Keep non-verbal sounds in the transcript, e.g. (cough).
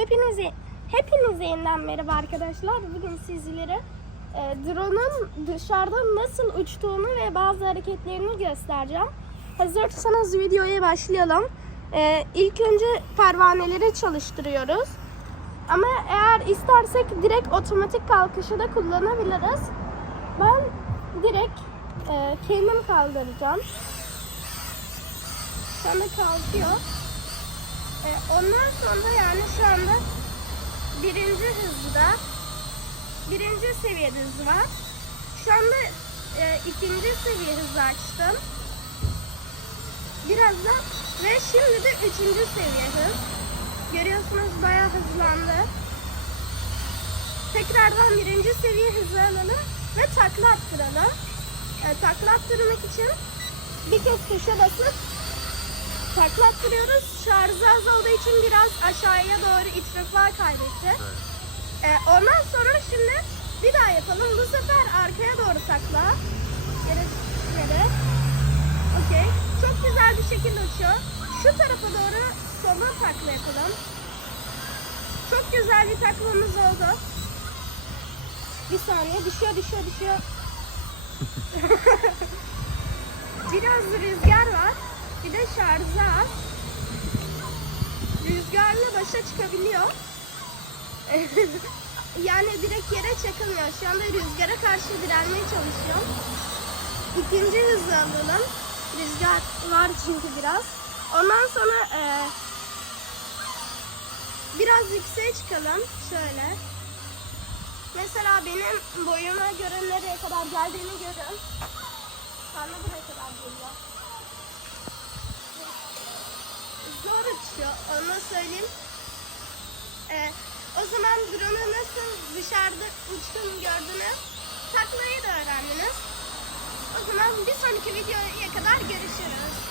Hepinize hepinize yeniden merhaba arkadaşlar. Bugün sizlere e, drone'un dışarıdan nasıl uçtuğunu ve bazı hareketlerini göstereceğim. Hazırsanız videoya başlayalım. E, ilk önce pervaneleri çalıştırıyoruz. Ama eğer istersek direkt otomatik kalkışı da kullanabiliriz. Ben direkt e, kendim kaldıracağım. Şu anda kalkıyor. E, ondan sonra yani şu anda birinci hızda birinci seviyede hız var. Şu anda e, ikinci seviye hızı açtım. Birazdan ve şimdi de üçüncü seviye hız. Görüyorsunuz bayağı hızlandı. Tekrardan birinci seviye hızı alalım ve takla attıralım. E, takla attırmak için bir kez tuşa basıp takla attırıyoruz. Şarjı az olduğu için biraz aşağıya doğru irtifa kaybetti. Ee, ondan sonra şimdi bir daha yapalım. Bu sefer arkaya doğru takla. Geri geri. Okey. Çok güzel bir şekilde uçuyor. Şu tarafa doğru sola takla yapalım. Çok güzel bir taklamız oldu. Bir saniye düşüyor düşüyor düşüyor. (laughs) (laughs) Biraz rüzgar var. Bir de şarjı az. Rüzgarla başa çıkabiliyor. (laughs) yani direkt yere çakılmıyor. Şu anda rüzgara karşı direnmeye çalışıyor. İkinci hızı alalım. Rüzgar var çünkü biraz. Ondan sonra eee, biraz yükseğe çıkalım. Şöyle. Mesela benim boyuma göre nereye kadar geldiğini görün. Şu anda buraya kadar geliyor. Zor uçuyor, onu söyleyeyim. Ee, o zaman drone'u nasıl dışarıda uçtuğunu gördünüz. Taklayı da öğrendiniz. O zaman bir sonraki videoya kadar görüşürüz.